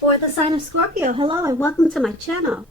For the sign of Scorpio, hello and welcome to my channel.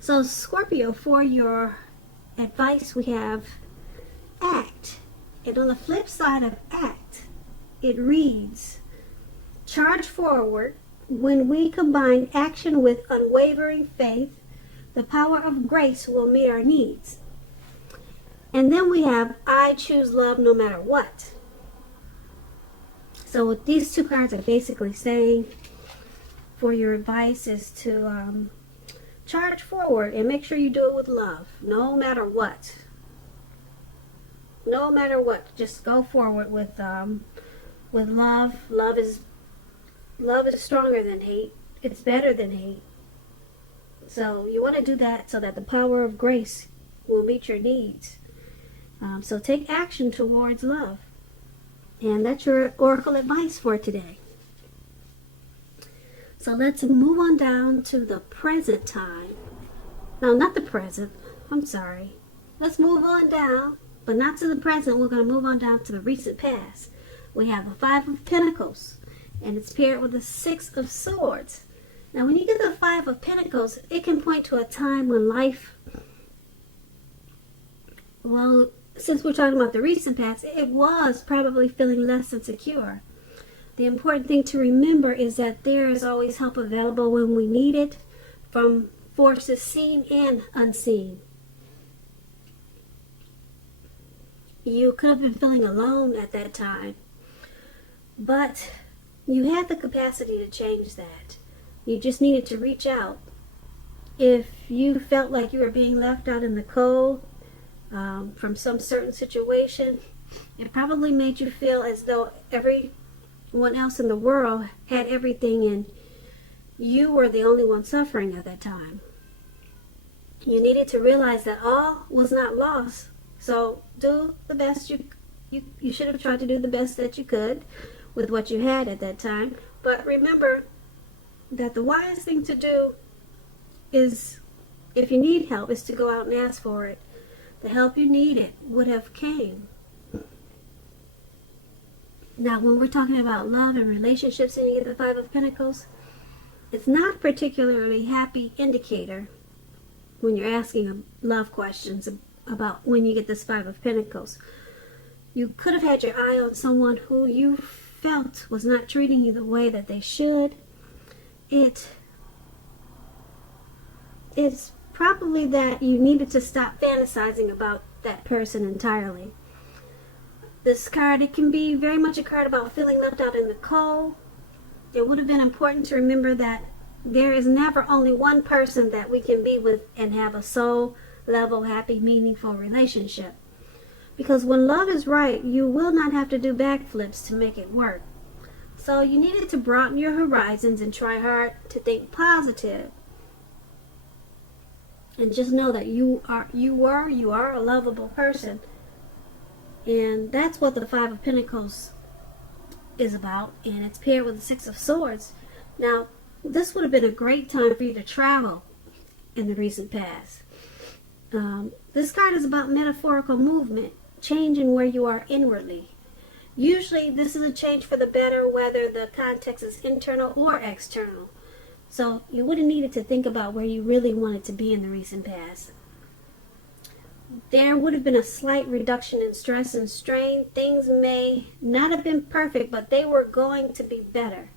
So Scorpio, for your advice we have act. And on the flip side of act, it reads, charge forward. When we combine action with unwavering faith, the power of grace will meet our needs. And then we have, I choose love no matter what. So what these two cards are basically saying for your advice is to charge forward and make sure you do it with love, no matter what. No matter what, just go forward with love. Love is stronger than hate. It's better than hate. So you want to do that so that the power of grace will meet your needs. So take action towards love. And that's your oracle advice for today. So let's move on down to the present time. No, not the present. I'm sorry. Let's move on down, but not to the present. We're going to move on down to the recent past. We have the Five of Pentacles, and it's paired with the Six of Swords. Now, when you get the Five of Pentacles, it can point to a time when life, well, since we're talking about the recent past, it was probably feeling less insecure. The important thing to remember is that there is always help available when we need it, from forces seen and unseen. You could have been feeling alone at that time, but you had the capacity to change that. You just needed to reach out. If you felt like you were being left out in the cold, from some certain situation, it probably made you feel as though everyone else in the world had everything and you were the only one suffering at that time. You needed to realize that all was not lost. So do the best you should have tried to do the best that you could with what you had at that time. But remember that the wisest thing to do is, if you need help, is to go out and ask for it. The help you needed would have came. Now, when we're talking about love and relationships and you get the Five of Pentacles, it's not a particularly happy indicator when you're asking love questions about when you get this Five of Pentacles. You could have had your eye on someone who you felt was not treating you the way that they should. It's probably that you needed to stop fantasizing about that person entirely. This card, it can be very much a card about feeling left out in the cold. It would have been important to remember that there is never only one person that we can be with and have a soul level, happy, meaningful relationship. Because when love is right, you will not have to do backflips to make it work. So you needed to broaden your horizons and try hard to think positive. And just know that you are a lovable person. And that's what the Five of Pentacles is about. And it's paired with the Six of Swords. Now, this would have been a great time for you to travel in the recent past. This card is about metaphorical movement, changing where you are inwardly. Usually, this is a change for the better, whether the context is internal or external. So you would have needed to think about where you really wanted to be in the recent past. There would have been a slight reduction in stress and strain. Things may not have been perfect, but they were going to be better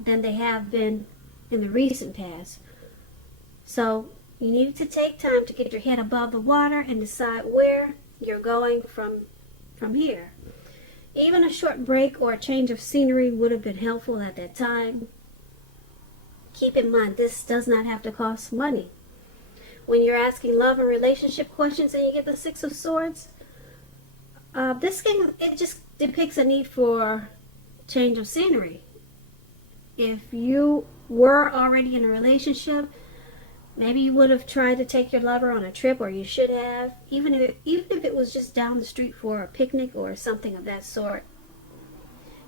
than they have been in the recent past. So you needed to take time to get your head above the water and decide where you're going from here. Even a short break or a change of scenery would have been helpful at that time. Keep in mind, this does not have to cost money. When you're asking love and relationship questions and you get the Six of Swords, it just depicts a need for change of scenery. If you were already in a relationship, maybe you would have tried to take your lover on a trip, or you should have, even if it was just down the street for a picnic or something of that sort.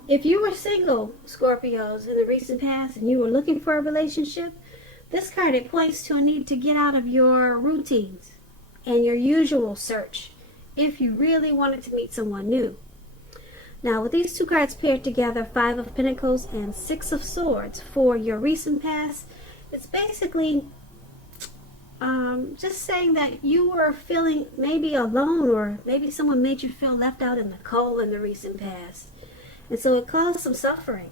If you were single, Scorpios, in the recent past and you were looking for a relationship, this card, it points to a need to get out of your routines and your usual search if you really wanted to meet someone new. Now, with these two cards paired together, Five of Pentacles and Six of Swords, for your recent past, it's basically just saying that you were feeling maybe alone, or maybe someone made you feel left out in the cold in the recent past. And so it caused some suffering.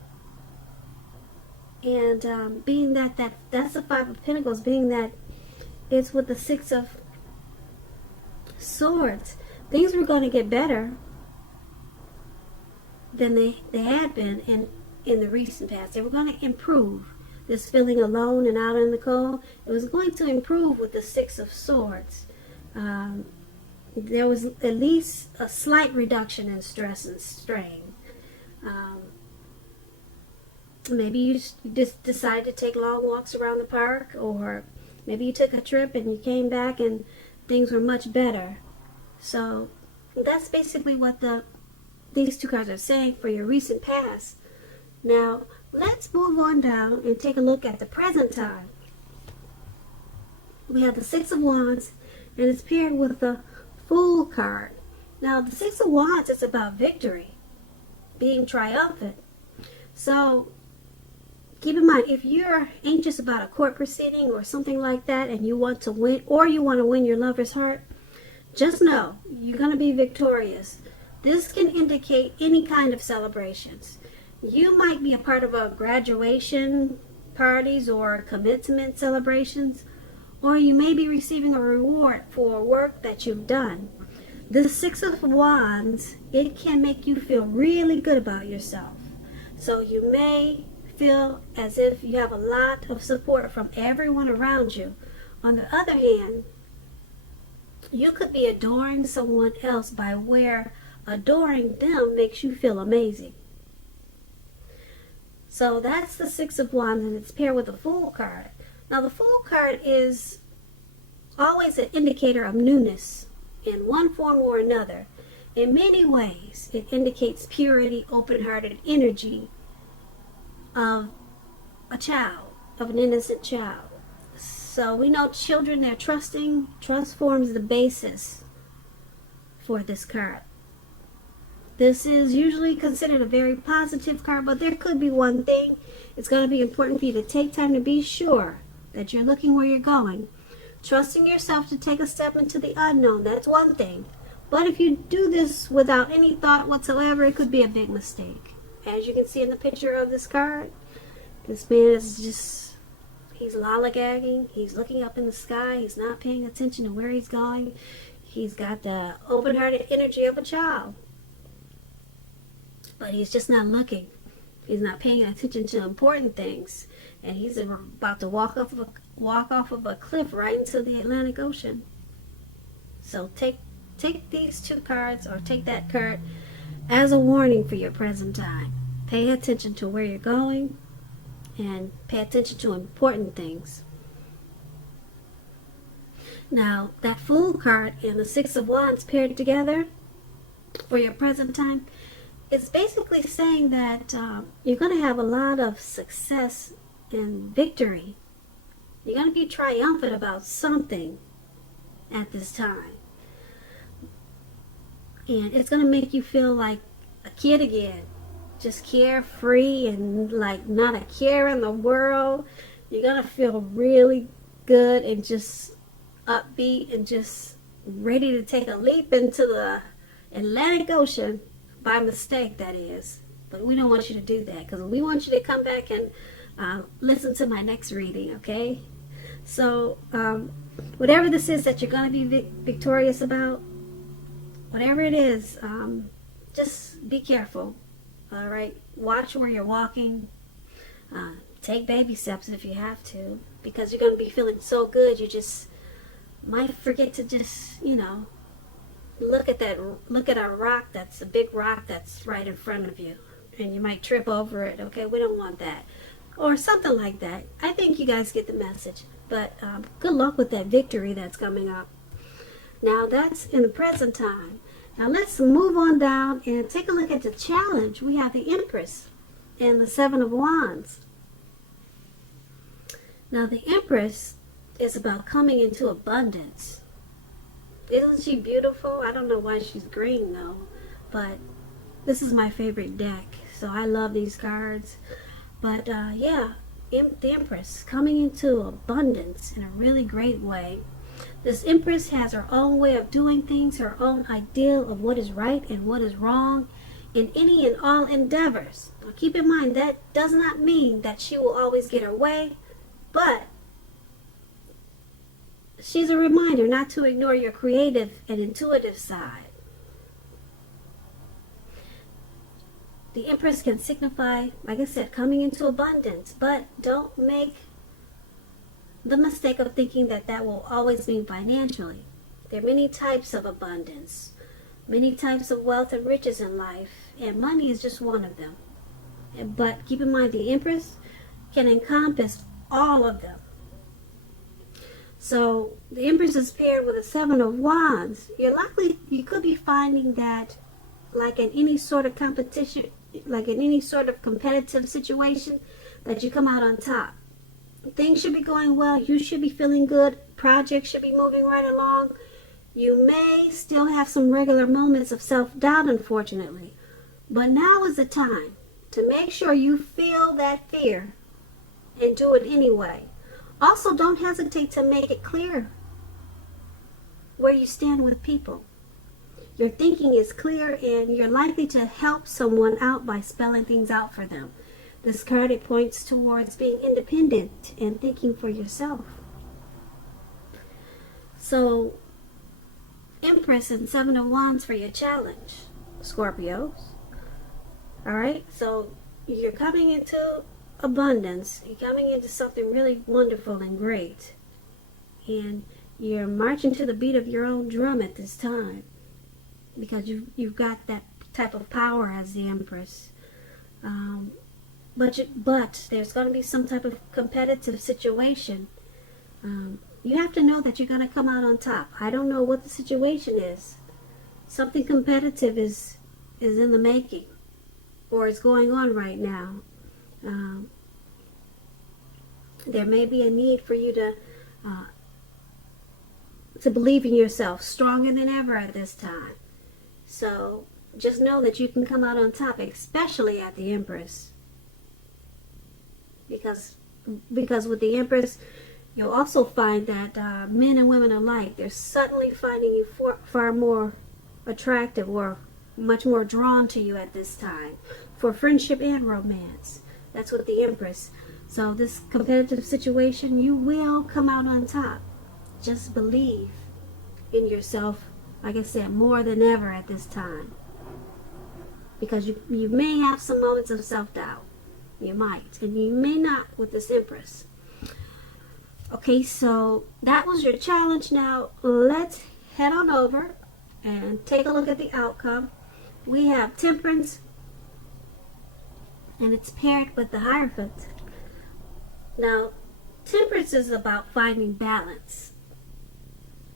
And being that's the Five of Pentacles, being that it's with the Six of Swords, things were going to get better than they had been in the recent past. They were going to improve. This feeling alone and out in the cold, it was going to improve with the Six of Swords. There was at least a slight reduction in stress and strain. Maybe you just decided to take long walks around the park, or maybe you took a trip and you came back and things were much better. So that's basically what these two cards are saying for your recent past. Now, let's move on down and take a look at the present time. We have the Six of Wands, and it's paired with the Fool card. Now, the Six of Wands is about victory, being triumphant. So, keep in mind, if you're anxious about a court proceeding or something like that, and you want to win, or you want to win your lover's heart, just know you're going to be victorious. This can indicate any kind of celebrations. You might be a part of a graduation parties or commencement celebrations, or you may be receiving a reward for work that you've done. The Six of Wands, it can make you feel really good about yourself. So you may feel as if you have a lot of support from everyone around you. On the other hand, you could be adoring someone else by where adoring them makes you feel amazing. So that's the Six of Wands, and it's paired with the Fool card. Now, the Fool card is always an indicator of newness in one form or another. In many ways, it indicates purity, open-hearted energy of a child, of an innocent child. So we know children, they're trusting. Trust forms the basis for this card. This is usually considered a very positive card, but there could be one thing. It's going to be important for you to take time to be sure that you're looking where you're going. Trusting yourself to take a step into the unknown, that's one thing. But if you do this without any thought whatsoever, it could be a big mistake. As you can see in the picture of this card, this man is just, he's lollygagging. He's looking up in the sky. He's not paying attention to where he's going. He's got the open-hearted energy of a child. But he's just not looking. He's not paying attention to important things. And he's about to walk off of a cliff right into the Atlantic Ocean. So take these two cards, or take that card as a warning for your present time. Pay attention to where you're going, and pay attention to important things. Now, that Fool card and the Six of Wands paired together for your present time, it's basically saying that you're going to have a lot of success and victory. You're going to be triumphant about something at this time. And it's going to make you feel like a kid again. Just carefree and like not a care in the world. You're going to feel really good and just upbeat and just ready to take a leap into the Atlantic Ocean. By mistake, that is. But we don't want you to do that, because we want you to come back and listen to my next reading, okay? So, whatever this is that you're going to be victorious about, whatever it is, just be careful, all right? Watch where you're walking. Take baby steps if you have to, because you're going to be feeling so good, you just might forget to just, look at a rock, that's a big rock that's right in front of you, and you might trip over it. Okay, we don't want that, or something like that. I think you guys get the message. But good luck with that victory that's coming up. Now, that's in the present time. Now let's move on down and take a look at the challenge. We have the Empress and the Seven of Wands. Now, the Empress is about coming into abundance. Isn't she beautiful? I don't know why she's green though, but This is my favorite deck, so I love these cards. But yeah, the Empress coming into abundance in a really great way. This Empress has her own way of doing things, her own ideal of what is right and what is wrong in any and all endeavors. Now keep in mind that does not mean that she will always get her way, but she's a reminder not to ignore your creative and intuitive side. The Empress can signify, like I said, coming into abundance, but don't make the mistake of thinking that that will always mean financially. There are many types of abundance, many types of wealth and riches in life, and money is just one of them. But keep in mind, the Empress can encompass all of them. So the Empress is paired with a Seven of Wands. You could be finding that, like in any sort of competition, like in any sort of competitive situation, that you come out on top. Things should be going well. You should be feeling good. Projects should be moving right along. You may still have some regular moments of self-doubt, unfortunately. But now is the time to make sure you feel that fear and do it anyway. Also, don't hesitate to make it clear where you stand with people. Your thinking is clear and you're likely to help someone out by spelling things out for them. This card, it points towards being independent and thinking for yourself. So, Empress and Seven of Wands for your challenge, Scorpios. Alright, so you're coming into abundance. You're coming into something really wonderful and great. And you're marching to the beat of your own drum at this time, because you've got that type of power as the Empress. But there's going to be some type of competitive situation. You have to know that you're going to come out on top. I don't know what the situation is. Something competitive is in the making, or is going on right now. There may be a need for you to believe in yourself stronger than ever at this time. So just know that you can come out on top, especially at the Empress. Because with the Empress, you'll also find that men and women alike, they're suddenly finding you far more attractive, or much more drawn to you at this time, for friendship and romance. That's with the Empress. So this competitive situation, you will come out on top. Just believe in yourself, like I said, more than ever at this time. Because you may have some moments of self-doubt. You might. And you may not with this Empress. Okay, so that was your challenge. Now, let's head on over and take a look at the outcome. We have Temperance, and it's paired with the Hierophant. Now, Temperance is about finding balance.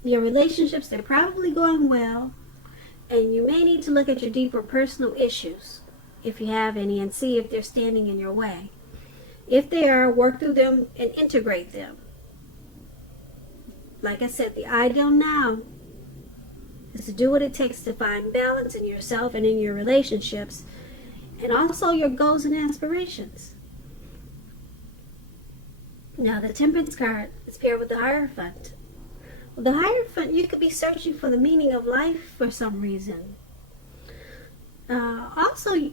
Your relationships, they're probably going well, and you may need to look at your deeper personal issues, if you have any, and see if they're standing in your way. If they are, work through them and integrate them. Like I said, the ideal now is to do what it takes to find balance in yourself and in your relationships, and also your goals and aspirations. Now, the Temperance card is paired with the Hierophant. Well, the Hierophant, you could be searching for the meaning of life for some reason. Also,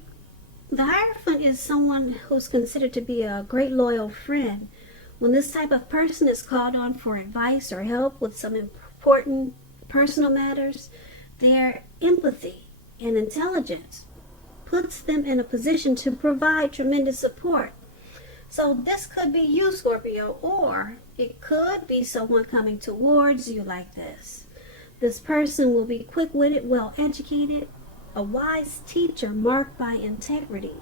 the Hierophant is someone who's considered to be a great loyal friend. When this type of person is called on for advice or help with some important personal matters, their empathy and intelligence puts them in a position to provide tremendous support. So this could be you, Scorpio, or it could be someone coming towards you like this. This person will be quick-witted, well-educated, a wise teacher marked by integrity.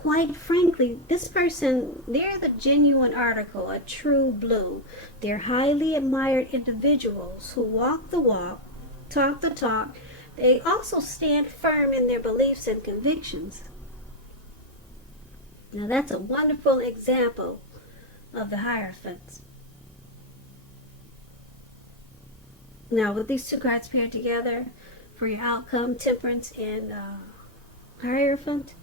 Quite frankly, this person, they're the genuine article, a true blue. They're highly admired individuals who walk the walk, talk the talk. They also stand firm in their beliefs and convictions. Now that's a wonderful example of the Hierophant. Now with these two cards paired together for your outcome, Temperance and Hierophant.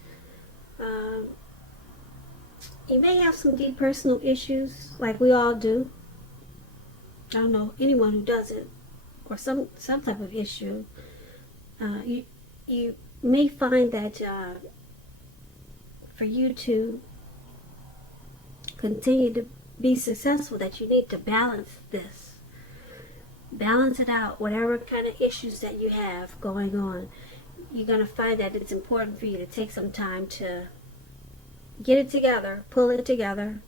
You may have some deep personal issues, like we all do. I don't know anyone who doesn't, or some type of issue. You may find that for you to continue to be successful, that you need to balance this. Balance it out, whatever kind of issues that you have going on. You're going to find that it's important for you to take some time to get it together, pull it together.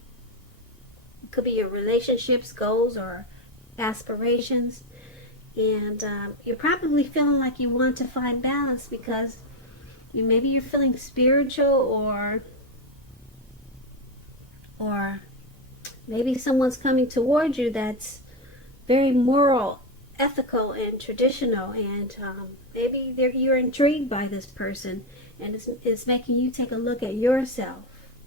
It could be your relationships, goals, or aspirations. And you're probably feeling like you want to find balance because maybe you're feeling spiritual, or maybe someone's coming towards you that's very moral, ethical, and traditional, and maybe you're intrigued by this person, and it's making you take a look at yourself.